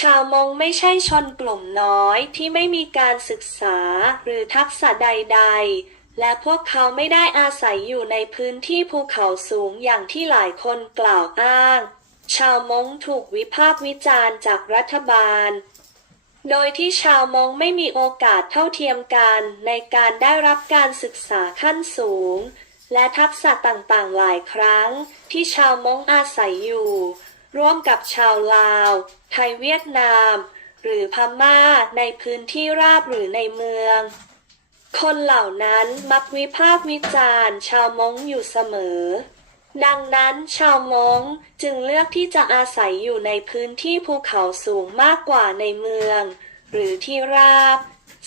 ชาวมงไม่ใช่ชนกลุ่มน้อยที่ไม่มีการศึกษาหรือทักษะใดๆและพวกเขาไม่ได้อาศัยอยู่ในพื้นที่ภูเขาสูงอย่างที่หลายคนกล่าวอ้างชาวมงถูกวิพากษ์วิจารณ์จากรัฐบาลโดยที่ชาวมงไม่มีโอกาสเท่าเทียมกันในการได้รับการศึกษาขั้นสูงและทักษะต่างๆหลายครั้งที่ชาวมงอาศัยอยู่ร่วมกับชาวลาวไทยเวียดนามหรือพม่าในพื้นที่ราบหรือในเมืองคนเหล่านั้นมักวิพากษ์วิจารณ์ชาวมงอยู่เสมอดังนั้นชาวมงจึงเลือกที่จะอาศัยอยู่ในพื้นที่ภูเขาสูงมากกว่าในเมืองหรือที่ราบ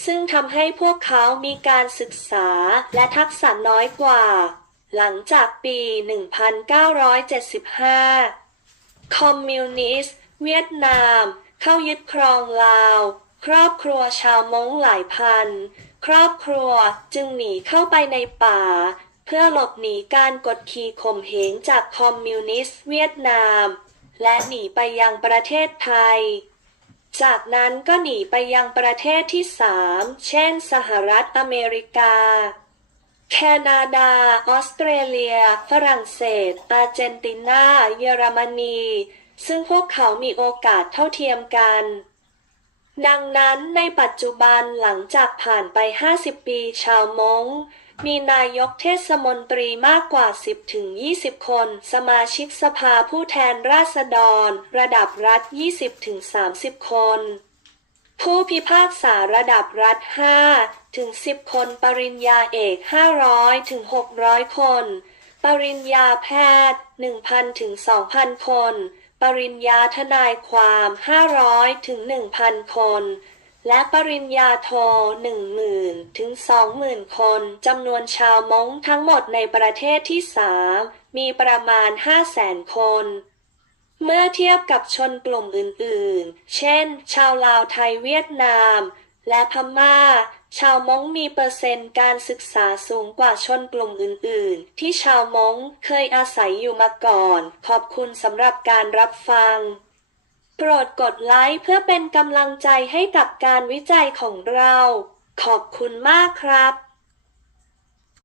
ซึ่งทำให้พวกเขามีการศึกษาและทักษะน้อยกว่าหลังจากปี 1975 คอมมิวนิสต์เวียดนามเข้ายึดครองลาวครอบครัวชาวมงหลายพันครอบครัวจึงหนีเข้าไปในป่าเพื่อหลบหนีการกดขี่ข่มเหงจากคอมมิวนิสต์เวียดนามและหนีไปยังประเทศไทยจากนั้นก็หนีไปยังประเทศที่3เช่นสหรัฐอเมริกาแคนาดาออสเตรเลียฝรั่งเศสอาร์เจนตินาเยอรมนีซึ่งพวกเขามีโอกาสเท่าเทียมกันดังนั้นในปัจจุบันหลังจากผ่านไป50ปีชาวมงมีนายกเทศมนตรีมากกว่า10-20 คนสมาชิกสภาผู้แทนราษฎรระดับรัฐ20-30 คนผู้พิพากษาระดับรัฐ5-10 คนปริญญาเอก500-600 คนปริญญาแพทย์ 1,000-2,000 คนปริญญาทนายความ500-1,000 คนและปริญญาโท 10,000-20,000 คนจำนวนชาวมงทั้งหมดในประเทศที่3มีประมาณ 500,000 คนเมื่อเทียบกับชนกลุ่มอื่นๆเช่นชาวลาวไทยเวียดนามและพม่าชาวมงมีเปอร์เซ็นต์การศึกษาสูงกว่าชนกลุ่มอื่นๆที่ชาวมงเคยอาศัยอยู่มาก่อนขอบคุณสำหรับการรับฟังโปรดกดไลค์เพื่อเป็นกำลังใจให้กับการวิจัยของเราขอบคุณมากครับ